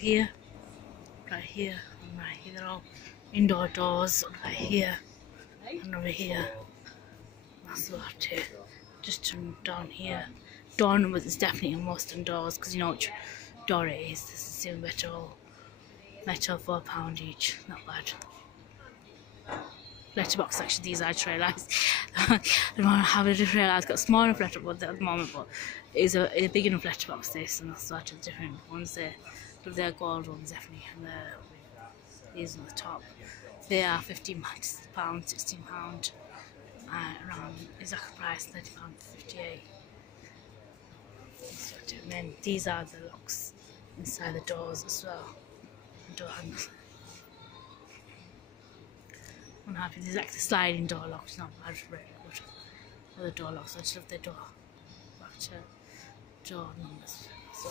here, right here, and right here. They're all indoor doors, right here, and over here. That's about it. Just down here. Door numbers is definitely most indoors because you know which door it is. This is in metal £4 each. Not bad. Letterbox actually, these I just realised. I just realised got small enough letterbox at the moment, but it's a big enough letterbox this, and that's sort of different ones there. But they're gold ones definitely, and these on the top. They are £15, £16. Around exact price £30.58. And then these are the locks inside the doors as well. Door handles. I'm happy. These are like the sliding door locks, not bad, really good. Other door locks, I just love the door. Back to door numbers. So